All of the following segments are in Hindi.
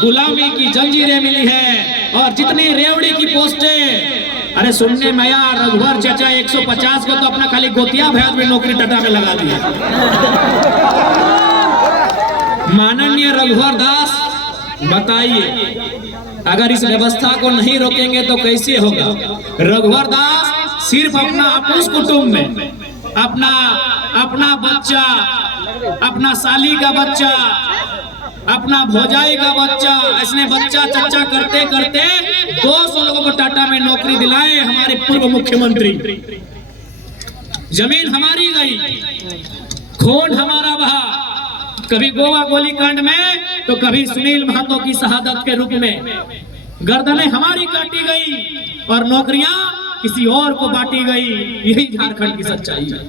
गुलामी की जंजीरें मिली है और जितनी रेवड़ी की पोस्टें, अरे सुनने में यार रघुवर चाचा 150 को तो अपना खाली गोतिया भैंस में नौकरी टाटा में लगा दिया। माननीय रघुवर दास बताइए, अगर इस व्यवस्था को नहीं रोकेंगे तो कैसे होगा? रघुवर दास सिर्फ अपना आपस कुटुंब में अपना बच्चा, अपना साली का बच्चा, अपना भौजाई का बच्चा, इसने बच्चा चच्चा करते करते 200 लोगों को टाटा में नौकरी दिलाए हमारे पूर्व मुख्यमंत्री। जमीन हमारी गई, खून हमारा बहा, कभी गोवा गोलीकांड में तो कभी सुनील महतो की शहादत के रूप में। गर्दनें हमारी काटी गई और नौकरियां किसी और को बांटी गई। यही झारखंड की सच्चाई है।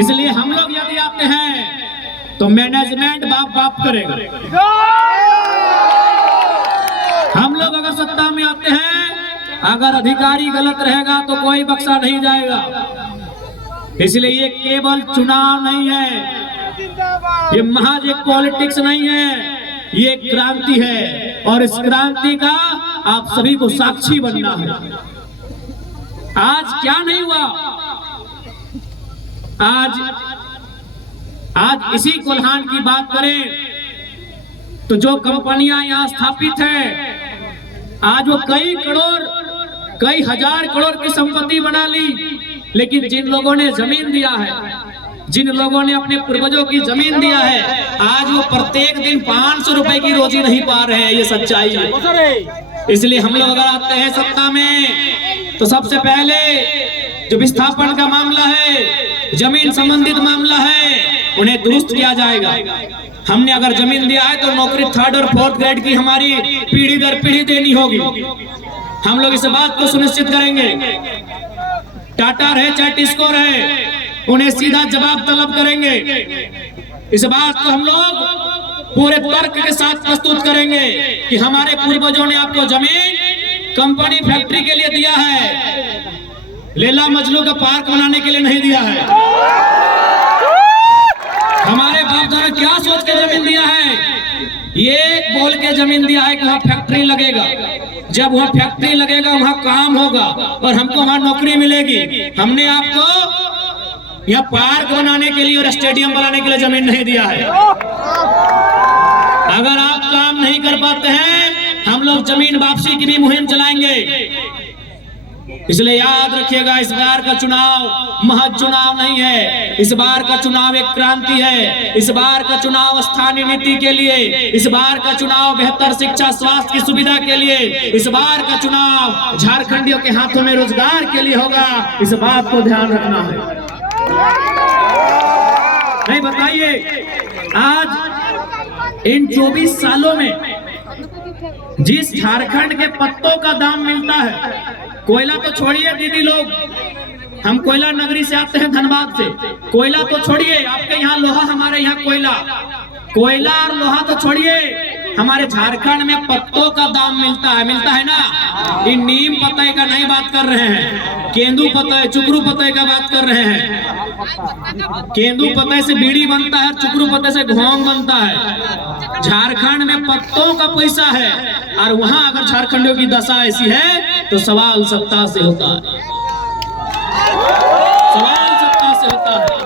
इसलिए हम लोग यदि आते हैं तो मैनेजमेंट बाप बाप करेगा। हम लोग अगर सत्ता में आते हैं, अगर अधिकारी गलत रहेगा तो कोई बख्शा नहीं जाएगा। इसलिए ये केवल चुनाव नहीं है, ये महज एक पॉलिटिक्स नहीं है, ये एक क्रांति है और इस क्रांति का आप सभी को साक्षी बनना है। आज क्या नहीं हुआ, आज इसी कोल्हान की बात करें तो जो कंपनियां यहाँ स्थापित है, आज वो कई करोड़, कई हजार करोड़ की संपत्ति बना ली, लेकिन जिन लोगों ने जमीन दिया है, जिन लोगों ने अपने पूर्वजों की जमीन दिया है, आज वो प्रत्येक दिन 500 रुपए की रोजी नहीं पा रहे हैं। ये सच्चाई है। इसलिए हम लोग अगर आते हैं सत्ता में तो सबसे पहले जो विस्थापन का मामला है, जमीन संबंधित मामला है, उन्हें दुरुस्त किया जाएगा। हमने अगर जमीन दिया है तो नौकरी 3rd और 4th ग्रेड की हमारी पीढ़ी दर पीढ़ी देनी होगी। हम लोग इस बात को सुनिश्चित करेंगे। टाटा रहे चाहे टिस्को रहे, उन्हें सीधा जवाब तलब करेंगे। इस बात को हम लोग पूरे तर्क के साथ प्रस्तुत करेंगे कि हमारे पूर्वजों ने आपको जमीन कंपनी फैक्ट्री के लिए दिया है, लैला मजनू का पार्क बनाने के लिए नहीं दिया है। हमारे बाप दादा क्या सोच के जमीन दिया है? ये बोल के जमीन दिया है कि वहाँ फैक्ट्री लगेगा, जब वहाँ फैक्ट्री लगेगा वहाँ काम होगा और हमको वहाँ नौकरी मिलेगी। हमने आपको यहाँ पार्क बनाने के लिए और स्टेडियम बनाने के लिए जमीन नहीं दिया है। अगर आप काम नहीं कर पाते हैं, हम लोग जमीन वापसी की भी मुहिम चलाएंगे। इसलिए याद रखिएगा, इस बार का चुनाव महज चुनाव नहीं है, इस बार का चुनाव एक क्रांति है। इस बार का चुनाव स्थानीय नीति के लिए, इस बार का चुनाव बेहतर शिक्षा स्वास्थ्य की सुविधा के लिए, इस बार का चुनाव झारखंडियों के हाथों में रोजगार के लिए होगा। इस बात को ध्यान रखना है। नहीं बताइए, आज इन 24 सालों में जिस झारखंड के पत्तों का दाम मिलता है, कोयला तो छोड़िए दीदी लोग, हम कोयला नगरी से आते हैं धनबाद से, कोयला तो छोड़िए, आपके यहाँ लोहा, हमारे यहाँ कोयला, कोयला और लोहा तो छोड़िए, हमारे झारखंड में पत्तों का दाम मिलता है ना। इन नीम पत्ते का नहीं बात कर रहे हैं, केंदू पत्ते, चुकरू पत्ते का बात कर रहे हैं। केंदू पत्ते से बीड़ी बनता है, चुकरू पत्ते से घोंग बनता है। झारखंड में पत्तों का पैसा है और वहां अगर झारखंडियों की दशा ऐसी है तो सवाल सत्ता से होता है।